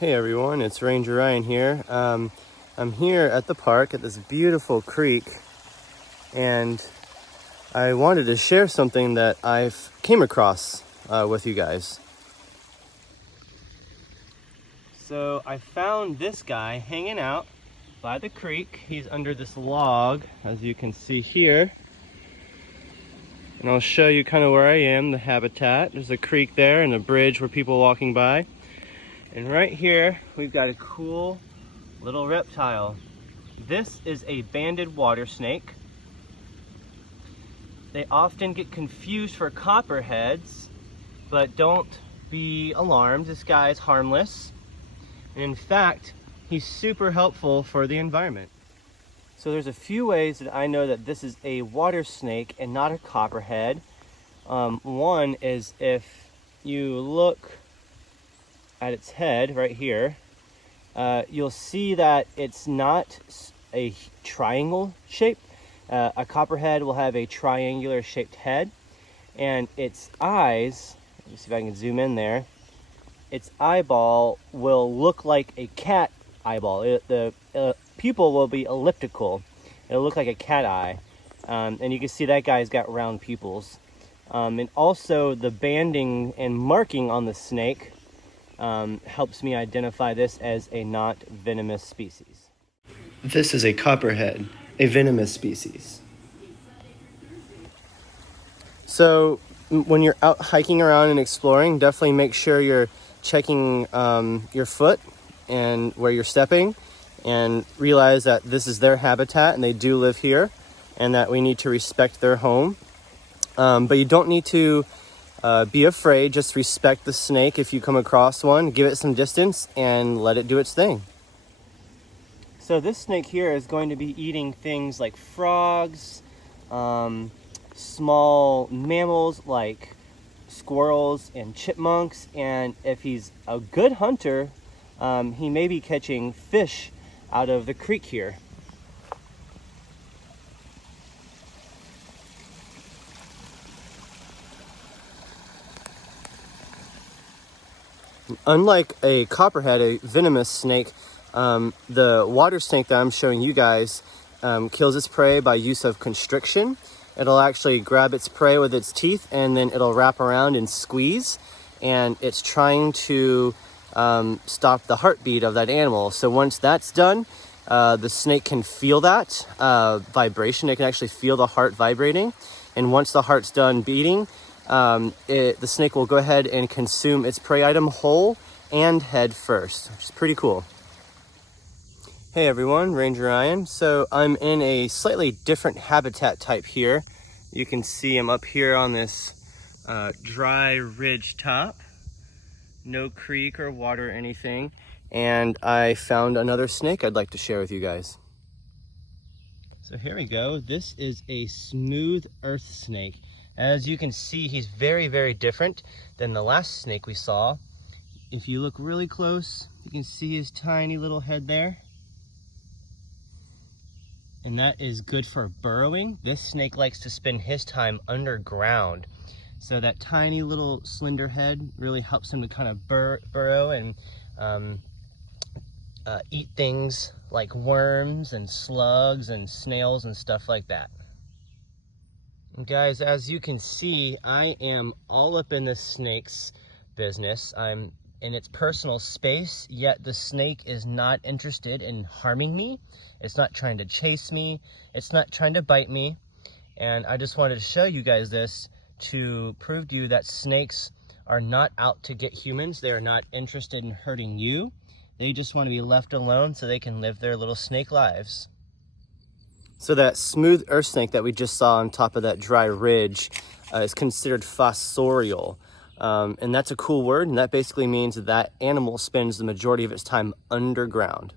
Hey everyone, it's Ranger Ryan here. I'm here at the park at this beautiful creek, and I wanted to share something that I've came across with you guys. So I found this guy hanging out by the creek. He's under this log, as you can see here. And I'll show you kind of where I am, the habitat. There's a creek there and a bridge where people are walking by. And right here, we've got a cool little reptile. This is a banded water snake. They often get confused for copperheads, but don't be alarmed. This guy is harmless. In fact, he's super helpful for the environment. So there's a few ways that I know that this is a water snake and not a copperhead. One is if you look at its head right here, you'll see that it's not a triangle shape. A copperhead will have a triangular shaped head, and its eyes, let me see if I can zoom in there, its eyeball will look like a cat eyeball. The pupil will be elliptical. It'll look like a cat eye, and you can see that guy's got round pupils. And also the banding and marking on the snake helps me identify this as a not venomous species. This is a copperhead, a venomous species. So when you're out hiking around and exploring, definitely make sure you're checking your foot and where you're stepping, and realize that this is their habitat and they do live here, and that we need to respect their home. But you don't need to be afraid. Just respect the snake. If you come across one, give it some distance and let it do its thing. So this snake here is going to be eating things like frogs, small mammals like squirrels and chipmunks, and if he's a good hunter, he may be catching fish out of the creek here. Unlike a copperhead, a venomous snake, the water snake that I'm showing you guys kills its prey by use of constriction. It'll actually grab its prey with its teeth, and then it'll wrap around and squeeze, and it's trying to stop the heartbeat of that animal. So once that's done, the snake can feel that vibration. It can actually feel the heart vibrating, and once the heart's done beating, the snake will go ahead and consume its prey item whole and head first, which is pretty cool. Hey everyone, Ranger Ryan. So I'm in a slightly different habitat type here. You can see I'm up here on this dry ridge top. No creek or water or anything. And I found another snake I'd like to share with you guys. So here we go. This is a smooth earth snake. As you can see, he's very, very different than the last snake we saw. If you look really close, you can see his tiny little head there. And that is good for burrowing. This snake likes to spend his time underground. So that tiny little slender head really helps him to kind of burrow and eat things like worms and slugs and snails and stuff like that. And guys, as you can see, I am all up in this snake's business. I'm in its personal space, yet the snake is not interested in harming me. It's not trying to chase me. It's not trying to bite me. And I just wanted to show you guys this to prove to you that snakes are not out to get humans. They are not interested in hurting you. They just want to be left alone so they can live their little snake lives. So that smooth earth snake that we just saw on top of that dry ridge is considered fossorial. And that's a cool word, and that basically means that animal spends the majority of its time underground.